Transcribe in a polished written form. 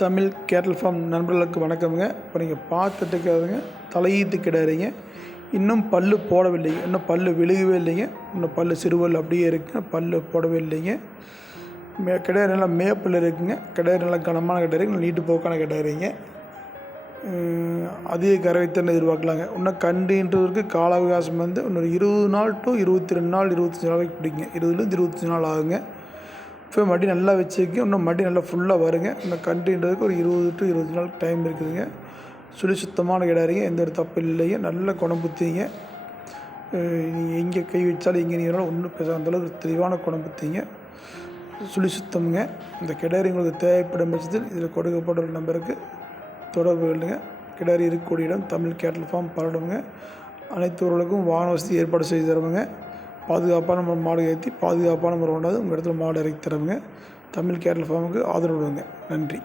தமிழ் கேட்டல் ஃபார்ம் நண்பர்களுக்கு வணக்கமுங்க. இப்போ நீங்கள் பார்த்துட்டு இருக்கிறதுங்க தலையீத்து கிடாரிங்க. இன்னும் பல்லு போடவில்லைங்க, இன்னும் பல்லு விழுகவே இல்லைங்க. இன்னும் பல்லு சிறுவல் அப்படியே இருக்குங்க, பல்லு போடவே இல்லைங்க. கிடாரி நல்லா மேப்பில் இருக்குங்க. கிடாரி நல்லா கனமான கிடாரிங்க, நீட்டு போக்கான கிடாரிங்க. அதிக கறவைத்திறன் எதிர்பார்க்கலாங்க. இன்னும் கண்டுன்றதுக்கு கால அவகாசம் இன்னொரு 20 நாள் டு 22 நாள் 25 நாள் வரைக்கும் பிடிக்குங்க. 20லேருந்து 25 நாள் ஆகுங்க. இப்போ மடி நல்லா வச்சுருக்கு, இன்னும் மடி நல்லா ஃபுல்லாக வருங்க. இன்னும் கண்டுன்றதுக்கு ஒரு 20 டு 25 நாள் டைம் இருக்குதுங்க. சுத்தமான கிடாரிங்க, எந்த ஒரு தப்பு இல்லைங்க. நல்ல குணம் புத்திங்க. நீங்கள் எங்கே கை வச்சாலும் எங்கே நீங்களாலும் ஒன்றும் பேச அந்தளவுக்கு தெளிவான குணம் புத்திங்க. சுத்தமுங்க. இந்த கிடாரி உங்களுக்கு தேவைப்படும் பட்சத்தில் இதில் கொடுக்கப்பட்ட நம்பருக்கு தொடர்பு கொள்ளுங்க. கிடாரி இருக்கக்கூடிய இடம் தமிழ் கேட்டல் ஃபார்ம் பல்லடமுங்க. அனைத்துவர்களுக்கும் வாகன வசதி ஏற்பாடு செய்து தருவாங்க. பாதுகாப்பான நம்ம மாடு ஏற்றி பாதுகாப்பான முறை கொண்டாந்து உங்கள் இடத்துல மாடு இறக்கி தருவாங்க. தமிழ் கேட்டல் ஃபார்முக்கு ஆதரவு கொடுங்க. நன்றி.